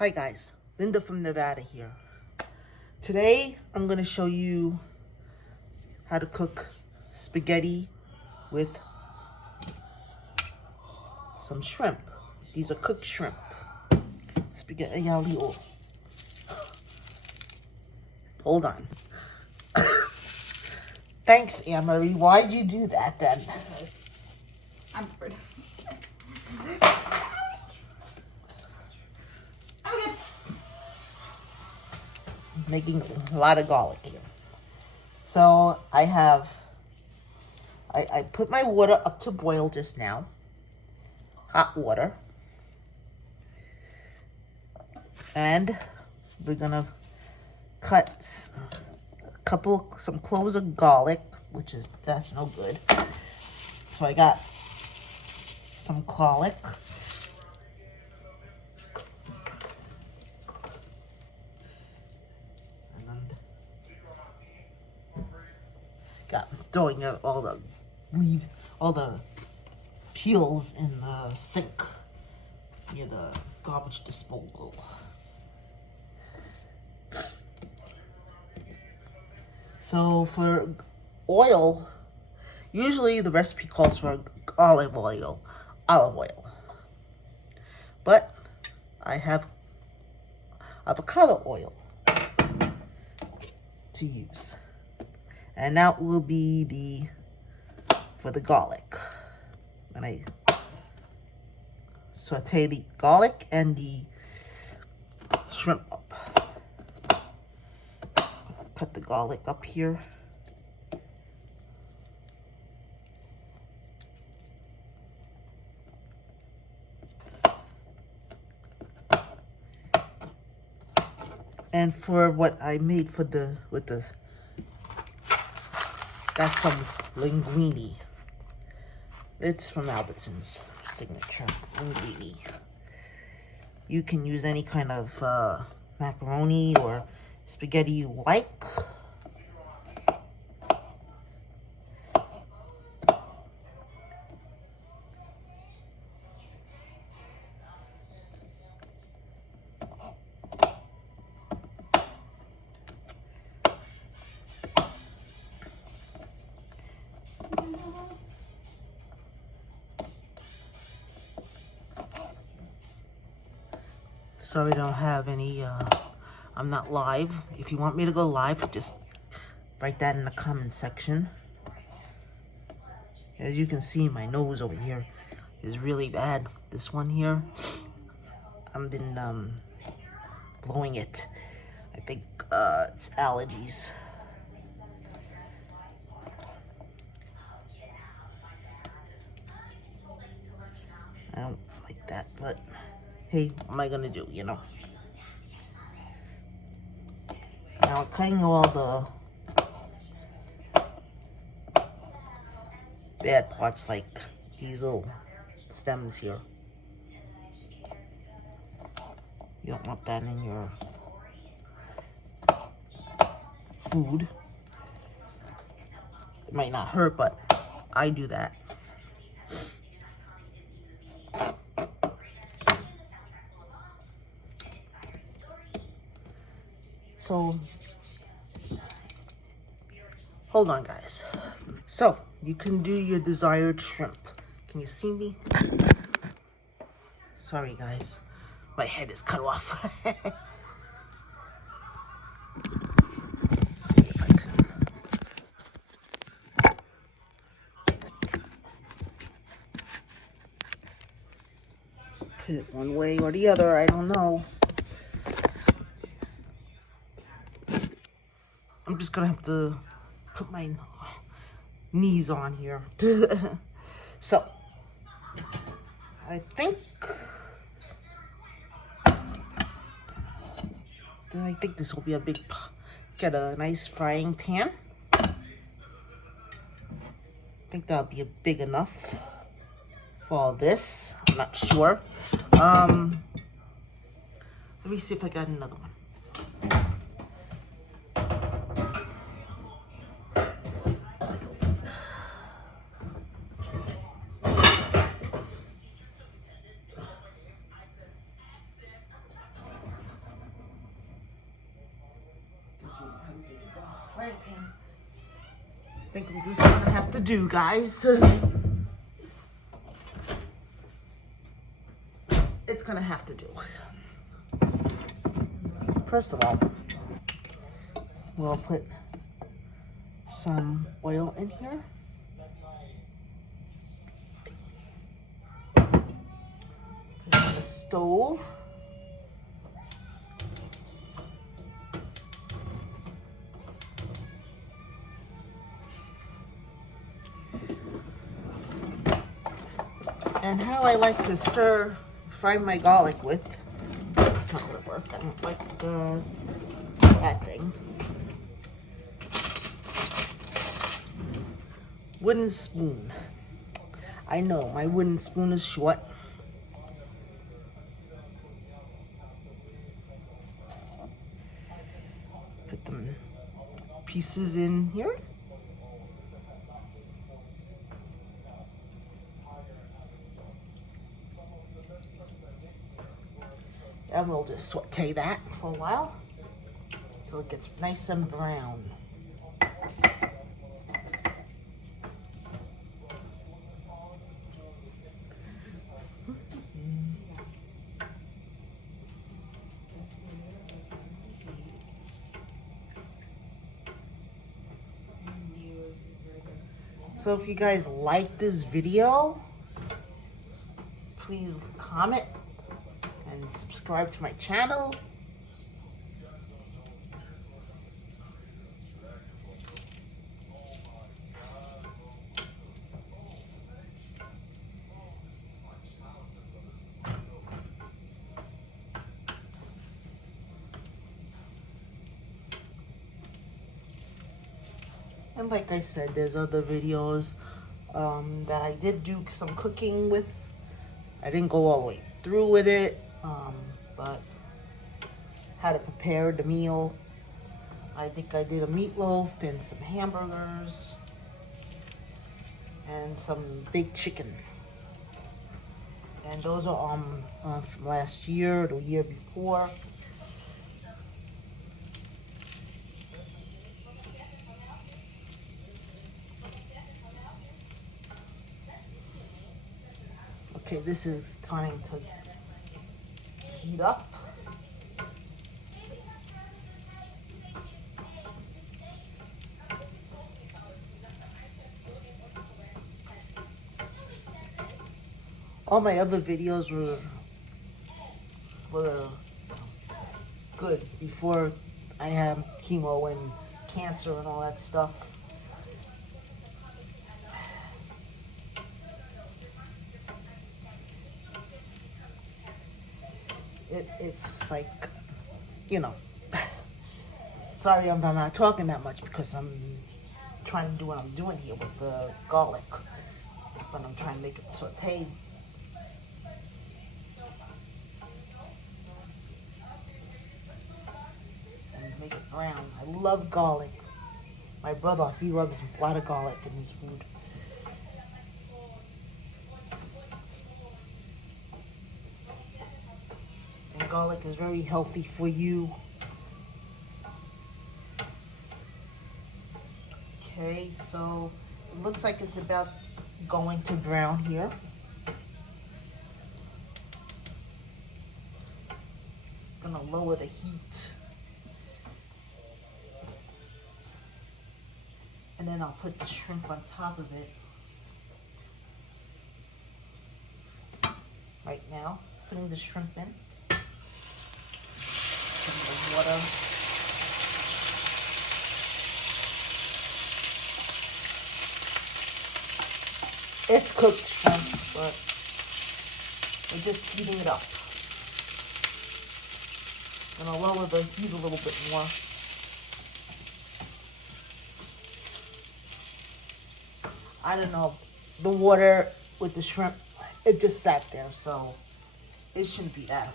Hi guys, Linda from Nevada here. Today I'm going to show you how to cook spaghetti with some shrimp. These are cooked shrimp. Spaghetti alio. Hold on. Thanks, Anne-Marie. Why'd you do that then? I'm bored. Making a lot of garlic here. So I put my water up to boil just now. Hot water. And we're gonna cut some cloves of garlic, that's no good. So I got some garlic. And then got throwing out all the leaves, all the peels in the sink near the garbage disposal. So for oil, usually the recipe calls for olive oil. But I have avocado oil to use. And that will be for the garlic. And I saute the garlic and the shrimp up. Cut the garlic up here. And for what I made got some linguine. It's from Albertsons signature linguine. You can use any kind of macaroni or spaghetti you like. Sorry I don't have any, I'm not live. If you want me to go live, just write that in the comment section. As you can see, my nose over here is really bad. This one here, I've been blowing it. I think it's allergies. I don't like that, but hey, what am I gonna do, you know? Now I'm cutting all the bad parts, like these little stems here. You don't want that in your food. It might not hurt, but I do that. So, hold on guys. So, you can do your desired shrimp. Can you see me? Sorry guys, my head is cut off. Let's see if I can. Put it one way or the other, I don't know. I'm just gonna have to put my knees on here. So, I think this will be a big, get a nice frying pan. I think that'll be big enough for all this. I'm not sure. Let me see if I got another one. frying pan. I think I'm just gonna have to do, guys. It's gonna have to do. First of all, we'll put some oil in here. Put it on the stove. And how I like to fry my garlic with, it's not gonna work, I don't like that thing. Wooden spoon. I know, my wooden spoon is short. Put the pieces in here. And we'll just saute that for a while till it gets nice and brown. So if you guys like this video, please comment and subscribe to my channel. And like I said, there's other videos that I did do some cooking with. I didn't go all the way through with it, but how to prepare the meal. I think I did a meatloaf and some hamburgers and some baked chicken. And those are from last year or the year before. Okay, this is time to heat up. All my other videos were good before I had chemo and cancer and all that stuff. It's like, you know, sorry I'm not talking that much because I'm trying to do what I'm doing here with the garlic, but I'm trying to make it sauteed. And make it brown. I love garlic. My brother, he loves a lot of garlic in his food. And garlic is very healthy for you. Okay, so it looks like it's about going to brown here. Gonna lower the heat. And then I'll put the shrimp on top of it. Right now, putting the shrimp in. Putting the water. It's cooked shrimp, but we're just heating it up. Gonna lower the heat a little bit more. I don't know, the water with the shrimp, it just sat there, so it shouldn't be that.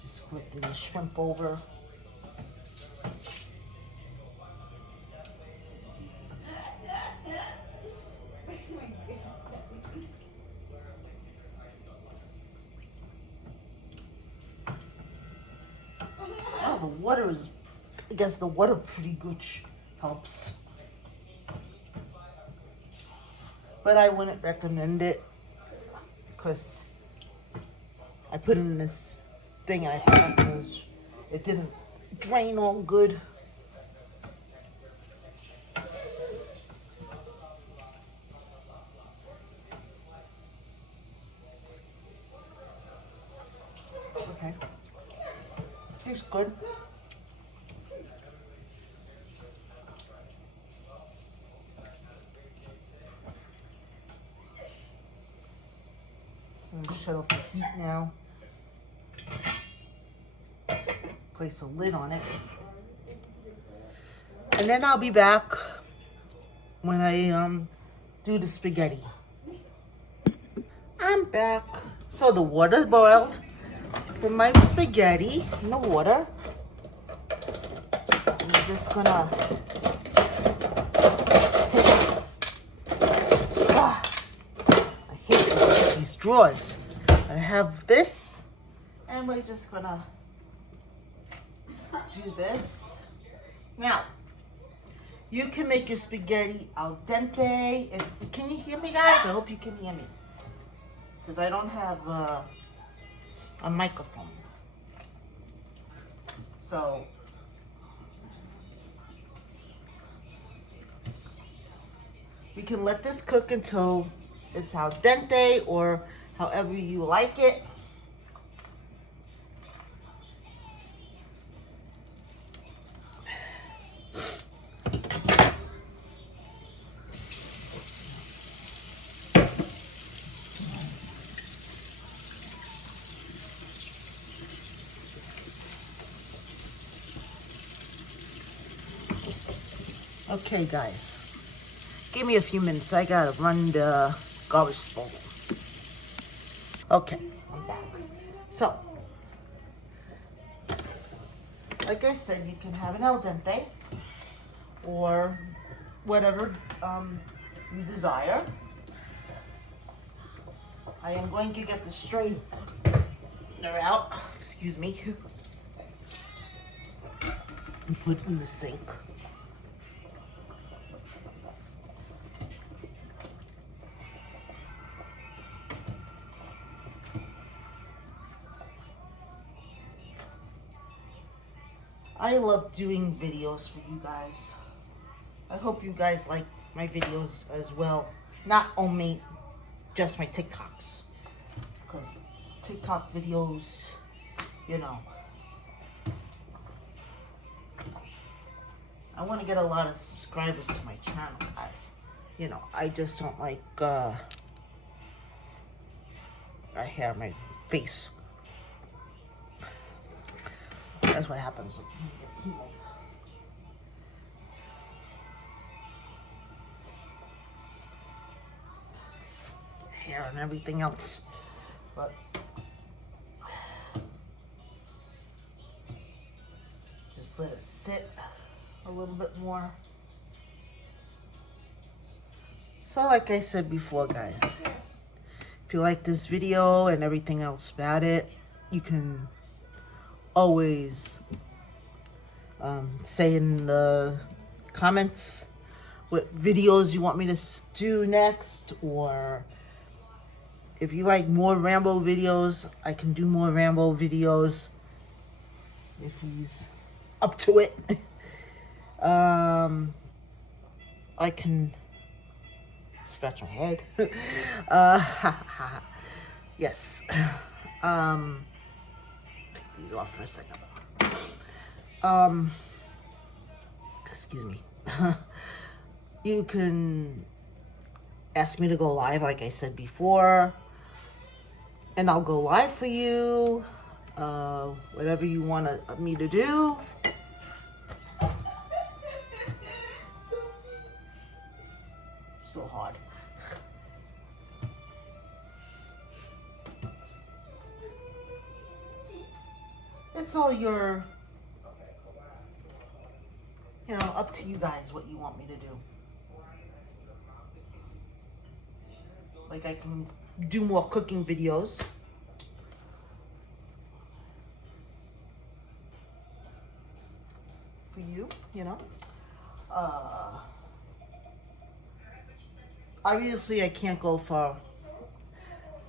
Just flipping the shrimp over. Oh, the water is, I guess the water pretty good helps. But I wouldn't recommend it because I put it in this thing and I thought it didn't drain all good. Okay. Tastes good. I'm gonna shut off the heat now. Place a lid on it. And then I'll be back when I do the spaghetti. I'm back. So the water's boiled for my spaghetti in the water. I'm just gonna take this. I hate these drawers. I have this, and we're just gonna do this. Now, you can make your spaghetti al dente. Can you hear me, guys? I hope you can hear me. Because I don't have a microphone. So, we can let this cook until it's al dente or however you like it. Okay, guys, give me a few minutes. I gotta run the garbage disposal. Okay, I'm back. So, like I said, you can have an al dente or whatever you desire. I am going to get the strainer out. Excuse me. And put it in the sink. I love doing videos for you guys. I hope you guys like my videos as well. Not only just my TikToks. Because TikTok videos, you know. I want to get a lot of subscribers to my channel, guys. You know, I just don't like I hair my face. That's what happens when you get chemo. Hair and everything else. But just let it sit a little bit more. So like I said before, guys, if you like this video and everything else about it, you can always say in the comments what videos you want me to do next, or if you like more Rambo videos, I can do more Rambo videos if he's up to it. I can scratch my head. Yes. Take these off for a second. Excuse me. You can ask me to go live, like I said before, and I'll go live for you. Whatever you want me to do. Still hard. it's all your, you know, up to you guys what you want me to do. Like, I can do more cooking videos. For you, you know. Obviously, I can't go far.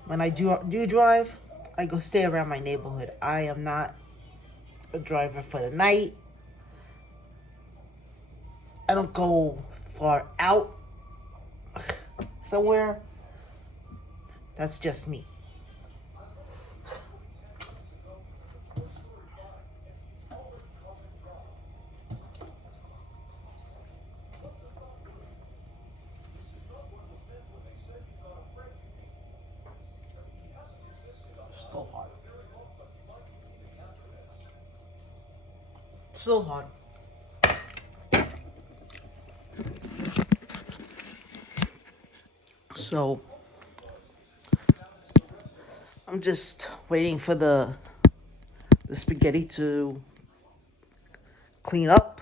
When I do drive, I go stay around my neighborhood. I am not a driver for the night. I don't go far out somewhere. That's just me. Still hard. Still hard. So I'm just waiting for the spaghetti to clean up.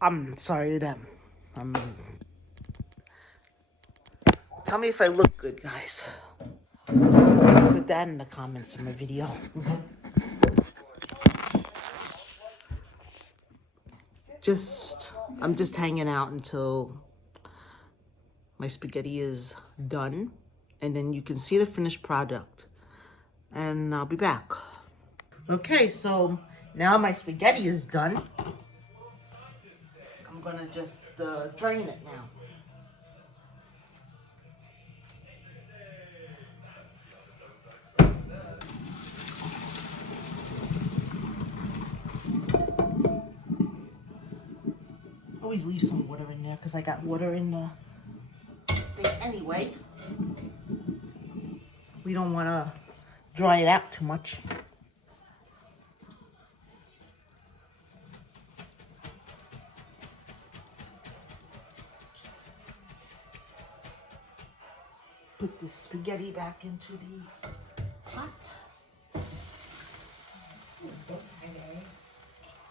I'm sorry to them. Tell me if I look good, guys. Put that in the comments of my video. I'm just hanging out until my spaghetti is done, and then you can see the finished product, and I'll be back. Okay, so now my spaghetti is done. I'm gonna just drain it now. Always leave some water in there because I got water in the thing anyway. We don't want to dry it out too much. Put the spaghetti back into the pot.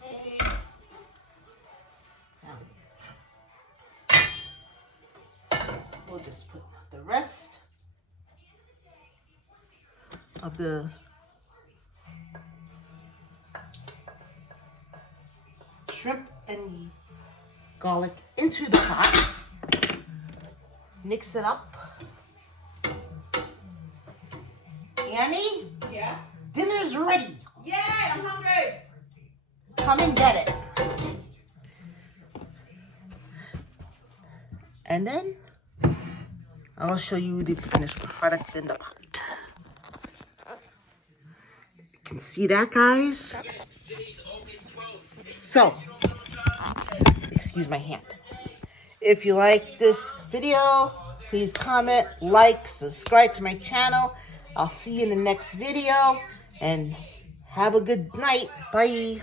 Hey. We'll just put the rest of the shrimp and garlic into the pot. Mix it up. Annie? Yeah? Dinner's ready. Yay, I'm hungry. Come and get it. And then I'll show you the finished product in the pot. You can see that, guys. So, excuse my hand. If you like this video, please comment, like, subscribe to my channel. I'll see you in the next video, and have a good night. Bye.